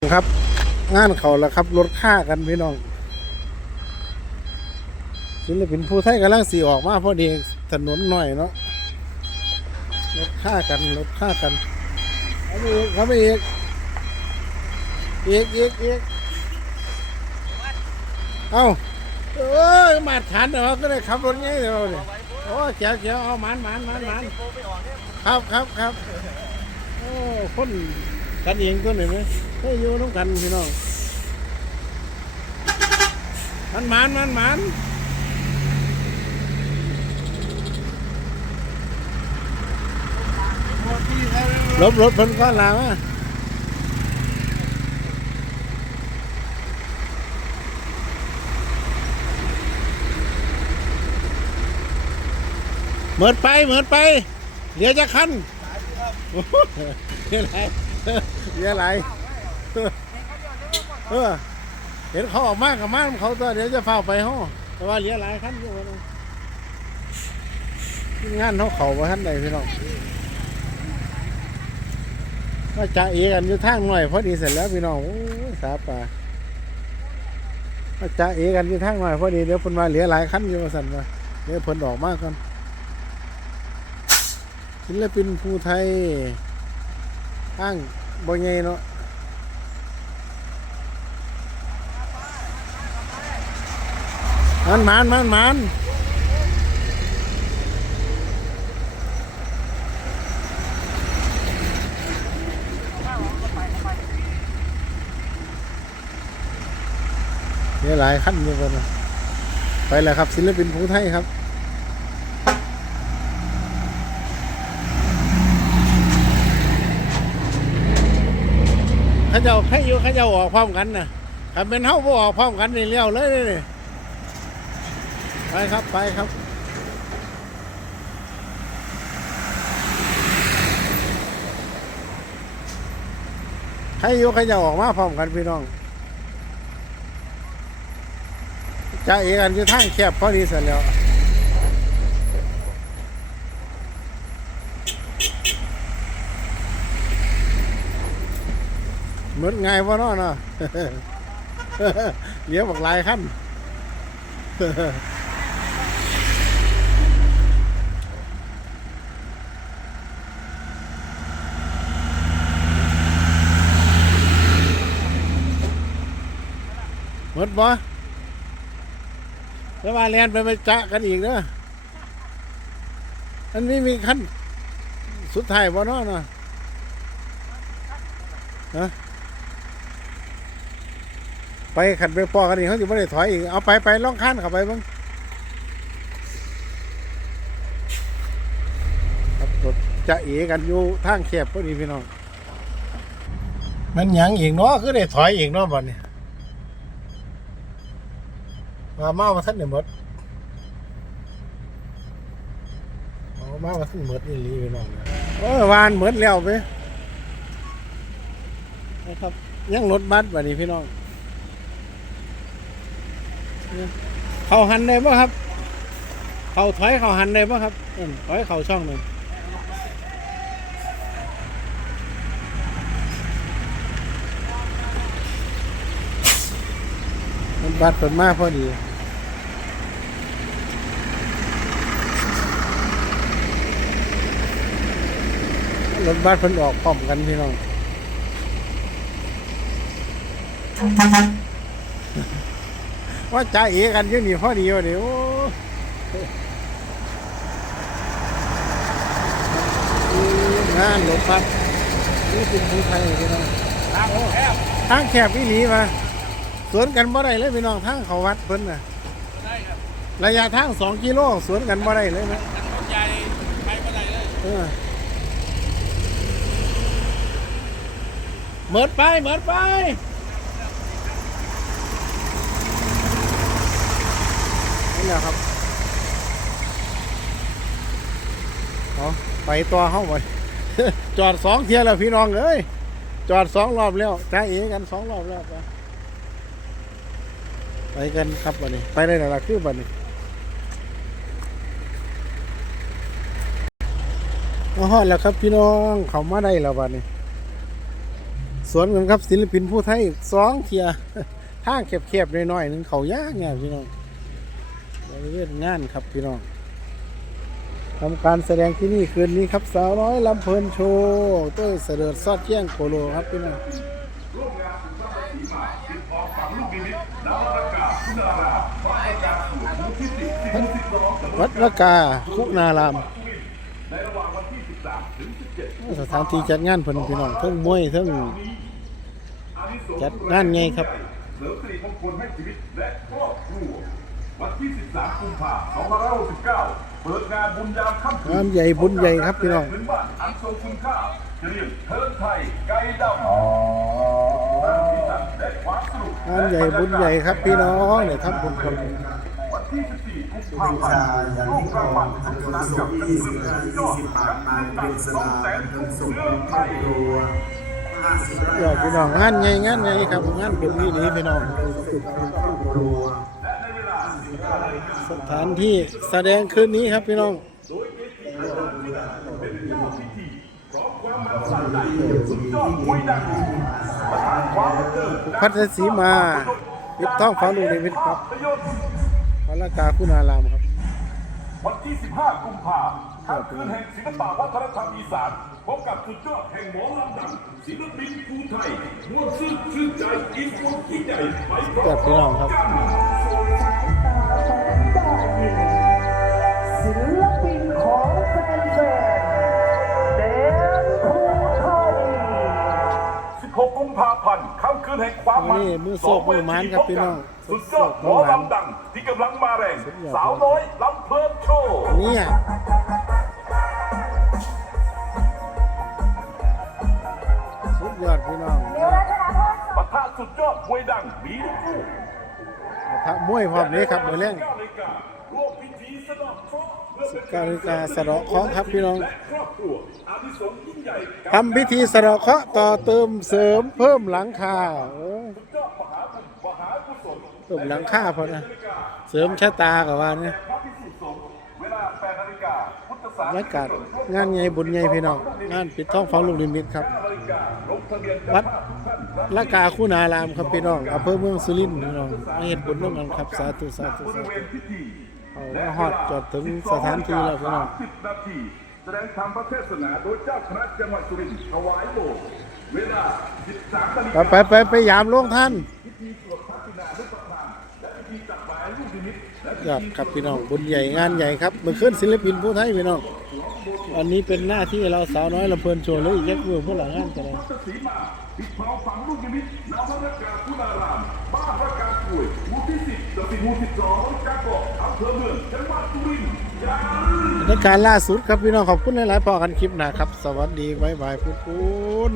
ครับ งานเขาแล้วครับลดค่ากันพี่น้องศิลปินผู้ไทยกำลังสีออกมาพอดีถนนหน่อยเนาะลดค่ากันลดค่ากันเอาไปอีกเอาไปอีกอีกอีกอีกเอาเอ้ยมาฐานเนาะก็ได้ขับรถง่ายเดี๋ยวเนี่ยโอ้เจ๋วเจ๋วเอาหมันหมันหมันหมันครับครับครับโอ้คน กันเองตัวหนึ่งไหมให้อยู่น้องกันพี่น้องมันมันมันมันลบรถเพิ่นก้อนลาวะเหมิดไปเหมิดไป เดี๋ยวจะคันโอ้โหเดี๋ยวอะไร เยอะไรเออเห็นเขาออกมากกับมากเขาตัวเดี๋ยวจะเฝ้าไปห้องแต่ว่าเหลือหลายคันอยู่นะงานเขาเขาว่าท่านใดพี่น้องว่าจะเอกันอยู่ทางหน่อยพอดีเสร็จแล้วพี่น้องโอ้สาป่าว่าจะเอกันอยู่ทางหน่อยพอดีเดี๋ยวเพิ่นมาเหลือหลายคันอยู่มาสั่นมาเดี๋ยวเพิ่นออกมากกันศิลปินภูไทยอ้าง บ่ใหญ่เนาะมันมันมันมันเดี๋ยหลายขั้นอยู่กันนะไปแล้วครับ ศิลปินภูไทยครับ เขาจ้าให้อยู่เขาจ้าออกพร้อมกันนะถ้าเป็นเฮาบ่ออกพร้อมกันนี่เลี้ยวเลยนี่ไปครับไปครับให้อยู่เขาจ้าออกมาพร้อมกันพี่น้องจะเอกันอยู่ทางแคบพอดีเสร็จแล้ว เหมือนไงวะเนาะเนาะเลี้ยวบอกลายขั้นหมดบ่แล้วว่าแลนไปไปจะกันอีกเนาะอันนี้มีขั้นสุดท้ายบ่เนาะเนาะฮะ ไปขันไปปอกันอีกเขาจะไม่ได้ถอยอีก เอาไปไปล่องข้านเข้าไปบ้างครับรถจะเอกันอยู่ทางแคบพอดีพี่น้อง มันหยังอีกเนาะคือได้ถอยอีกเนาะบัดนี้มามามาท่านเนี่ยหมดเอามามาท่านหมดนี่ลีพี่น้องเออวานหมดแล้วไปนะครับ ยังรถบัสบัดนี้พี่น้อง เขาหันได้ป่ะครับ เขาถอยเขาหันได้ป่ะครับถอยเขาช่องหนึ่งมันบัดเป็นมากพอดีรถบัสเพิ่นออกพร้อมกันพี่น้อง ว่าจ่าเอกันอยู่นี่พอดีวะเดี๋ยวงานรถบัสนี่เป็นผู้ไทยพี่น้องทางแคบทางแคบอีหลีมาสวนกันบ่ได้เลยพี่น้องทางเขาวัดเพิ่นน่ะได้ครับระยะทางสองกิโลสวนกันบ่ได้เลยนะถนนใหญ่ไปเมื่อไหร่เลยเออเหมิดไปเหมิดไป แหละครับเอาไปตัวเข้าไปจอดสองเทียแล้วพี่น้องเอ้ยจอดสองรอบแล้วจ้าเอกันสองรอบแล้วไปไปกันครับวันนี้ ไปได้แล้วล่ะคือวันนี้มาฮอดแล้วครับพี่น้องเขามาได้แล้ววันนี้ สวนกันครับศิลปินผู้ไทยสองเทียทางแคบๆน้อยๆนึงเขายากไงพี่น้อง บริเวณงานครับพี่น้องทำการแสดงที่นี่คืนนี้ครับสาวน้อยลำเพลินโชว์ต้วยเสด็จซอดเที่ยงโคโลครับพี่น้องวัดละกาคุณารามสถานที่จัดงานพนพี่น้องทั้งมวยทั้งจัดงานไงครับเสริมสิริมงคลให้ชีวิตและครอบครัว วันที่ 13 กุมภาพันธ์2569เปิดงานบุญยามค่ำคืงานใหญ่บุญใหญ่ครับพี่น้องพื้นบ้านอันทรงคุณค่าจะเรียกเทินไทยไกด์ดำสร้างสีสันและความสนุกงานใหญ่บุญใหญ่ครับพี่น้องเนี่ยครับบุญคนวันที่ 14 กุมภาพันธ์ร่วมรางวัลสนุกสนานกับนักเรียนยอดกับเงินตังสองแสนทุกเรื่องไทยยอดพี่น้องงานใหญ่งานใหญ่ครับงานเป็นนี่ดีพี่น้อง สถานที่แสดงคืนนี้ครับพี่น้องพัทสีมาวิทย์ท้องฟ้าลูกในวิทย์ครับพระละกาคุณารามครับ วันที่ 15 กุมภาพันธ์ค่ำคืนแห่งศิลปะวัฒนธรรมอีสานพบกับสุดยอดแห่งหมอลำดังศิลปินภูไทยม่วนซื่นชื่นใจอีกคนที่ใหญ่ไปพร้อมยอ ดพี่น้องครับศิลปินของแฟนๆแดนภูไทย16 กุมภาพันธ์ค่ำคืนแห่งความมันนี่มือโศกมือหมานครับพี่น้องสุดยอดหมอลำดังที่กำลังมาแรงสาวน้อยลำเพลินโชว์เนี่ยสุดยอดพี่น้องปะทะสุดยอดมวยดังมีลูกคู่ พระมวยพร้อมนี้ครับมือเล่ง9นาฬิการ่วมพิธี สะเดาะเก้านาฬิกาสะเดาะเคราะห์ครับพี่น้องครอบครัวอานิสงยิ่งใหญ่ทำพิธีสะเดาะเคราะห์ต่อเติมเสริมเพิ่มหลังคาโอ้เพิ่มหลังคาพอนะเสริมชะตากับว่านี่ยพระนาฬิกาพุทธศาบรรยากาศงานใหญ่บุญใหญ่พี่น้องงานปิดท้องฟ้าลูกนิมิตครับนาฬิกาลงทะเบียนวัดละกาคุณารามครับพี่น้องอำเภอเมืองสุรินทร์พี่น้องมาเห็นบุญร่วมกันครับ สาธุสาธุสาธุ มาฮอดจอดถึงสถานที่แล้วพี่น้อง30นาทีแสดงธรรมพระเทศนาโดยเจ้าคณะจังหวัดสุรินทร์ถวายโบสถ์เวลา13นาฬิไปกา ไปไปไปยามลงท่าน พิธีสวดพระปิณานุปทานและพิธีตักบาตรลูกนิมิตและยอดครับพี่น้องบุญใหญ่งานใหญ่ครับเมื่อคืนศิลปินผู้ไทยพี่น้อง วันนี้เป็นหน้าที่เราสาวน้อยลำเพลินโชว์เลยอีกแยกมือผู้หลังงานกันเลยพุทธศรีมาปิดทองฝังลูกนิมิตนวรกาคุณารามบ้านพระการป่วยหมู่ที่สิบตำบลหมู่สิบสองจากเกาะอำเภอเมืองจังหวัดสุรินทร์ในการล่าสุดครับพี่น้องขอบคุณหลายๆพอกันคลิปนะครับ สวัสดีบ๊ายบายพูดพูน